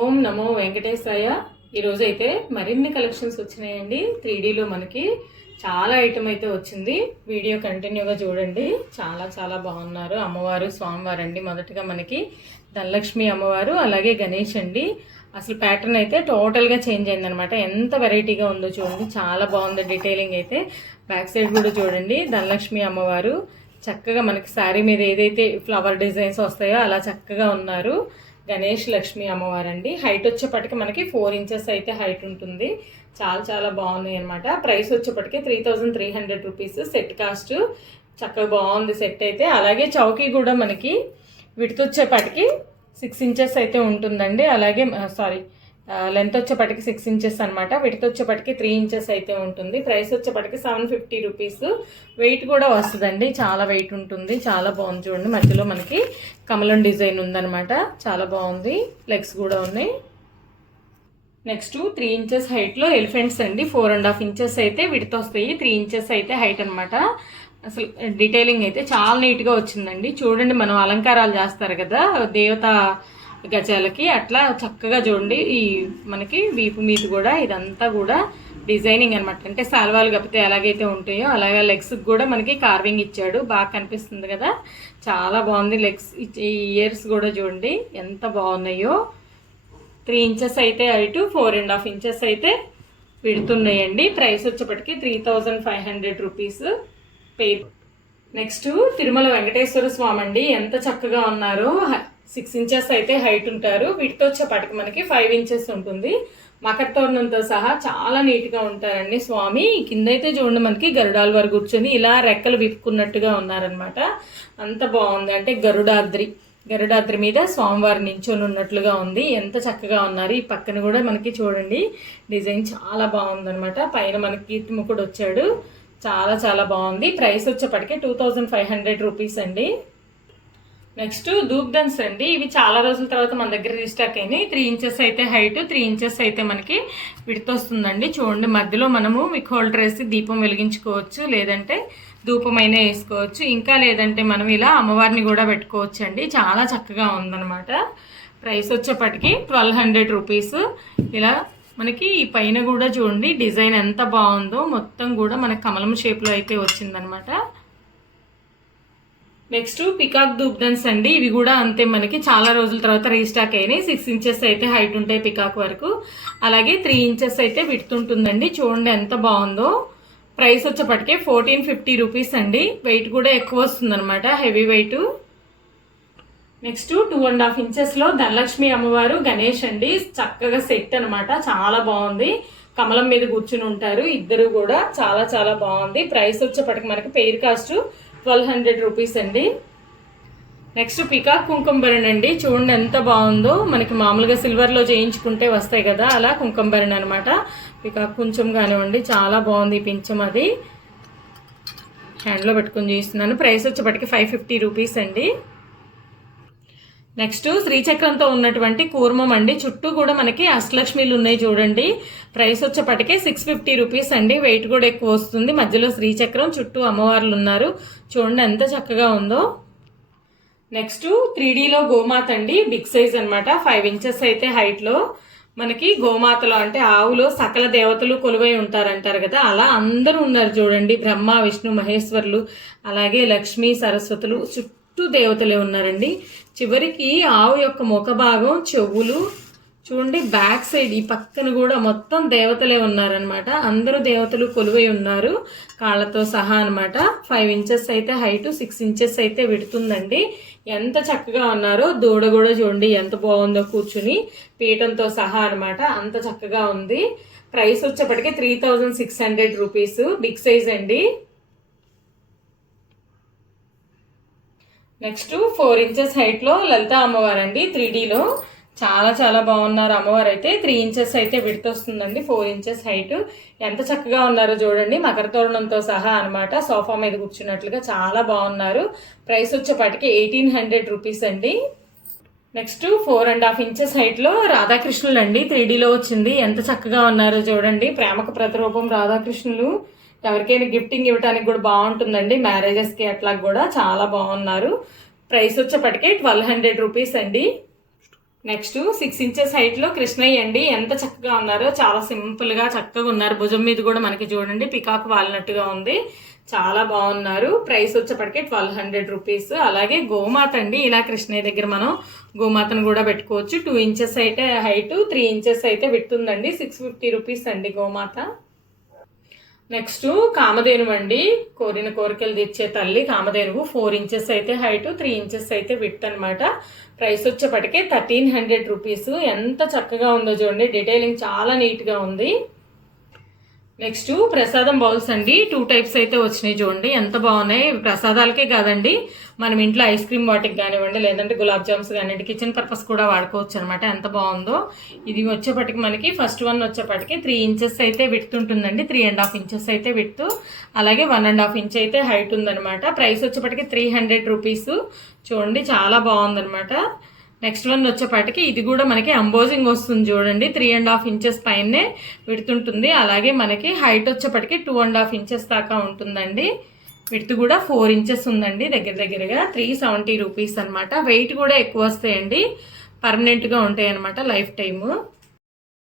ఓం నమో వెంకటేశాయ. ఈరోజు అయితే మరిన్ని కలెక్షన్స్ వచ్చినాయండి. 3Dలో మనకి చాలా ఐటమ్ అయితే వచ్చింది. వీడియో కంటిన్యూగా చూడండి. చాలా చాలా బాగున్నారు అమ్మవారు స్వామివారు అండి. మొదటగా మనకి ధనలక్ష్మి అమ్మవారు, అలాగే గణేష్ అండి. అసలు ప్యాటర్న్ అయితే టోటల్గా చేంజ్ అయిందనమాట. ఎంత వెరైటీగా ఉందో చూడండి, చాలా బాగుంది. డీటెయిలింగ్ అయితే బ్యాక్ సైడ్ కూడా చూడండి. ధనలక్ష్మి అమ్మవారు చక్కగా మనకి శారీ మీద ఏదైతే ఫ్లవర్ డిజైన్స్ వస్తాయో అలా చక్కగా ఉన్నారు. గణేష్ లక్ష్మి అమ్మవారు అండి. హైట్ వచ్చేపటికి మనకి 4 ఇంచెస్ అయితే హైట్ ఉంటుంది. చాలా చాలా బాగున్నాయి అనమాట. ప్రైస్ వచ్చేపటికి 3300 రూపీస్. సెట్ కాస్ట్ చక్కగా బాగుంది సెట్ అయితే. అలాగే చౌకీ కూడా మనకి విడ్త్ వచ్చేపటికి 6 ఇంచెస్ అయితే ఉంటుందండి. అలాగే లెంత్ వచ్చేపటికి 6 ఇంచెస్ అనమాట. విడ్త్ వచ్చేపటికి 3 ఇంచెస్ అయితే ఉంటుంది. Price వచ్చేపటికి 750 rupees. వెయిట్ కూడా వస్తుందండి, చాలా వెయిట్ ఉంటుంది. చాలా బాగుంది చూడండి. మధ్యలో మనకి కమలం డిజైన్ ఉందనమాట. చాలా బాగుంది. లెగ్స్ కూడా ఉన్నాయి. నెక్స్ట్ 3 ఇంచెస్ హైట్లో ఎలిఫెంట్స్ అండి. 4.5 ఇంచెస్ అయితే విడ్త్ వస్తాయి. 3 ఇంచెస్ అయితే హైట్ అనమాట. అసలు డీటెయిలింగ్ అయితే చాలా నీట్గా వచ్చిందండి. చూడండి, మనం అలంకారాలు చేస్తారు కదా దేవత గజాలకి, అట్లా చక్కగా చూడండి. ఈ మనకి వీపు మీద కూడా ఇదంతా కూడా డిజైనింగ్ అనమాట. అంటే సాల్వాలు కప్పితే ఎలాగైతే ఉంటాయో అలాగే లెగ్స్కి కూడా మనకి కార్వింగ్ ఇచ్చాడు. బాగా కనిపిస్తుంది కదా, చాలా బాగుంది. లెగ్స్ ఈ ఇయర్స్ కూడా చూడండి ఎంత బాగున్నాయో. 3 ఇంచెస్ అయితే హైట్, 4.5 ఇంచెస్ అయితే విడుతున్నాయండి. ప్రైస్ వచ్చేప్పటికి 3500 రూపీస్ పేరు. నెక్స్ట్ తిరుమల వెంకటేశ్వర స్వామి అండి. ఎంత చక్కగా ఉన్నారో. 6 ఇంచెస్ అయితే హైట్ ఉంటారు. వీటితో వచ్చేపాటికి మనకి 5 ఇంచెస్ ఉంటుంది. మకర తోరణంతో సహా చాలా నీట్గా ఉంటారండి స్వామి. కింద అయితే చూడండి మనకి గరుడాల వారు కూర్చొని ఇలా రెక్కలు విప్పుకున్నట్టుగా ఉన్నారనమాట. అంత బాగుంది. అంటే గరుడాద్రి మీద స్వామివారు నించొని ఉన్నట్లుగా ఉంది. ఎంత చక్కగా ఉన్నారు. ఈ పక్కన కూడా మనకి చూడండి డిజైన్ చాలా బాగుందనమాట. పైన మనకి కీర్తిముఖుడు వచ్చాడు. చాలా చాలా బాగుంది. ప్రైస్ వచ్చేప్పటికే 2500 రూపీస్ అండి. నెక్స్ట్ ధూప్దన్స్ అండి. ఇవి చాలా రోజుల తర్వాత మన దగ్గర రీస్టాక్ అయినాయి. 3 ఇంచెస్ అయితే హైట్, 3 ఇంచెస్ అయితే మనకి విడత వస్తుందండి. చూడండి, మధ్యలో మనము విక్ హోల్డర్ వేసి దీపం వెలిగించుకోవచ్చు, లేదంటే ధూపమైనా వేసుకోవచ్చు. ఇంకా లేదంటే మనం ఇలా అమ్మవారిని కూడా పెట్టుకోవచ్చు అండి. చాలా చక్కగా ఉందన్నమాట. ప్రైస్ వచ్చేప్పటికి 1200 రూపీస్. ఇలా మనకి ఈ పైన కూడా చూడండి డిజైన్ ఎంత బాగుందో. మొత్తం కూడా మనకి కమలం షేప్లో అయితే వచ్చిందనమాట. నెక్స్ట్ పికాక్ ధూప్దన్స్ అండి. ఇవి కూడా అంతే, మనకి చాలా రోజుల తర్వాత రీస్టాక్ అయినాయి. 6 ఇంచెస్ అయితే హైట్ ఉంటాయి పికాక్ వరకు. అలాగే 3 ఇంచెస్ అయితే విడ్త్ ఉంటుందండి. చూడండి ఎంత బాగుందో. ప్రైస్ వచ్చేప్పటికే 1450 రూపీస్ అండి. వెయిట్ కూడా ఎక్కువ వస్తుంది అనమాట, హెవీ వెయిట్. నెక్స్ట్ 2.5 ఇంచెస్లో ధనలక్ష్మి అమ్మవారు గణేష్ అండి. చక్కగా సెట్ అనమాట. చాలా బాగుంది. కమలం మీద కూర్చుని ఉంటారు ఇద్దరు కూడా. చాలా చాలా బాగుంది. ప్రైస్ వచ్చేప్పటికి మనకి పెయిర్ కాస్ట్ 1200 రూపీస్ అండి. నెక్స్ట్ పికాక్ కుంకుమభరణి అండి. చూడండి ఎంత బాగుందో. మనకి మామూలుగా సిల్వర్లో చేయించుకుంటే వస్తాయి కదా, అలా కుంకుమభరణి అనమాట. పికాక్ కొంచెం కానివ్వండి, చాలా బాగుంది ఈ పింఛం. అది హ్యాండ్లో పెట్టుకుని చేస్తున్నాను. ప్రైస్ వచ్చేప్పటికి 550 రూపీస్ అండి. నెక్స్ట్ శ్రీచక్రంతో ఉన్నటువంటి కూర్మం అండి. చుట్టూ కూడా మనకి అష్టలక్ష్మిలు ఉన్నాయి చూడండి. ప్రైస్ వచ్చేప్పటికే 650 రూపీస్ అండి. వెయిట్ కూడా ఎక్కువ వస్తుంది. మధ్యలో శ్రీచక్రం, చుట్టూ అమ్మవార్లు ఉన్నారు. చూడండి ఎంత చక్కగా ఉందో. నెక్స్ట్ 3Dలో గోమాత అండి. బిగ్ సైజ్ అనమాట. 5 ఇంచెస్ అయితే హైట్లో మనకి గోమాతలో అంటే ఆవులో సకల దేవతలు కొలువై ఉంటారంటారు కదా, అలా అందరూ ఉన్నారు చూడండి. బ్రహ్మ విష్ణు మహేశ్వరులు, అలాగే లక్ష్మీ సరస్వతులు, చుట్టూ దేవతలే ఉన్నారండి. చివరికి ఆవు యొక్క ముఖ భాగం, చెవులు చూడండి, బ్యాక్ సైడ్ ఈ పక్కన కూడా మొత్తం దేవతలే ఉన్నారనమాట. అందరూ దేవతలు కొలువై ఉన్నారు కాళ్ళతో సహా అనమాట. 5 ఇంచెస్ అయితే హైట్, 6 ఇంచెస్ అయితే విడుతుందండి. ఎంత చక్కగా ఉన్నారో. దూడ కూడా చూడండి ఎంత బాగుందో, కూర్చుని పీఠంతో సహా అనమాట. అంత చక్కగా ఉంది. ప్రైస్ వచ్చేప్పటికే 3600 రూపీస్. బిగ్ సైజ్ అండి. నెక్స్ట్ 4 ఇంచెస్ హైట్లో లలిత అమ్మవారు అండి. 3Dలో చాలా చాలా బాగున్నారు అమ్మవారు అయితే. 3 ఇంచెస్ అయితే విడత వస్తుందండి. 4 ఇంచెస్ హైట్. ఎంత చక్కగా ఉన్నారో చూడండి. మకర తోరణంతో సహా అనమాట. సోఫా మీద కూర్చున్నట్లుగా చాలా బాగున్నారు. ప్రైస్ వచ్చేపాటికి 1800 రూపీస్ అండి. నెక్స్ట్ 4.5 ఇంచెస్ హైట్లో రాధాకృష్ణులు అండి. 3Dలో వచ్చింది. ఎంత చక్కగా ఉన్నారో చూడండి. ప్రేమకు ప్రతిరూపం రాధాకృష్ణులు. ఎవరికైనా గిఫ్టింగ్ ఇవ్వడానికి కూడా బాగుంటుందండి. మ్యారేజెస్కి అట్లా కూడా చాలా బాగున్నారు. ప్రైస్ వచ్చేప్పటికే 1200 రూపీస్ అండి. నెక్స్ట్ 6 ఇంచెస్ హైట్లో కృష్ణయ్య అండి. ఎంత చక్కగా ఉన్నారో, చాలా సింపుల్గా చక్కగా ఉన్నారు. భుజం మీద కూడా మనకి చూడండి పికాక్ వాలినట్టుగా ఉంది, చాలా బాగున్నారు. ప్రైస్ వచ్చేప్పటికి 1200 రూపీస్. అలాగే గోమాత అండి. ఇలా కృష్ణయ్య దగ్గర మనం గోమాతను కూడా పెట్టుకోవచ్చు. 2 ఇంచెస్ అయితే హైట్, 3 ఇంచెస్ అయితే విడ్త్ ఉందండి. 650 రూపీస్ అండి గోమాత. నెక్స్ట్ కామధేనువు అండి. కోరిన కోరికలు తెచ్చే తల్లి కామధేనువు. 4 ఇంచెస్ అయితే హైట్, 3 ఇంచెస్ అయితే విడ్త్ అనమాట. ప్రైస్ వచ్చేప్పటికే 1300 రూపీస్. ఎంత చక్కగా ఉందో చూడండి, డీటెయిలింగ్ చాలా నీట్గా ఉంది. నెక్స్ట్ ప్రసాదం బౌల్స్ అండి. 2 టైప్స్ అయితే వచ్చినాయి చూడండి, ఎంత బాగున్నాయి. ప్రసాదాలకే కాదండి, మనం ఇంట్లో ఐస్ క్రీమ్ వాటికి కానివ్వండి, లేదంటే గులాబ్ జామ్స్ కానివ్వండి, కిచెన్ పర్పస్ కూడా వాడుకోవచ్చు అనమాట. ఎంత బాగుందో. ఇది వచ్చేప్పటికి మనకి ఫస్ట్ వన్ వచ్చేప్పటికి 3 ఇంచెస్ అయితే విడ్త్ ఉంటుందండి. 3.5 ఇంచెస్ అయితే విడ్త్, అలాగే 1.5 ఇంచ్ అయితే హైట్ ఉందనమాట. ప్రైస్ వచ్చేప్పటికి 300 రూపీస్. చూడండి చాలా బాగుందనమాట. నెక్స్ట్ వన్ వచ్చేపాటికి ఇది కూడా మనకి అంబోజింగ్ వస్తుంది చూడండి. 3.5 ఇంచెస్ పైనే విడుతుంటుంది. అలాగే మనకి హైట్ వచ్చేప్పటికి 2.5 ఇంచెస్ దాకా ఉంటుందండి. విడ్త్ కూడా 4 ఇంచెస్ ఉందండి. దగ్గరగా 370 రూపీస్ అనమాట. వెయిట్ కూడా ఎక్కువ వస్తాయండి, పర్మనెంట్గా ఉంటాయి అనమాట లైఫ్ టైము.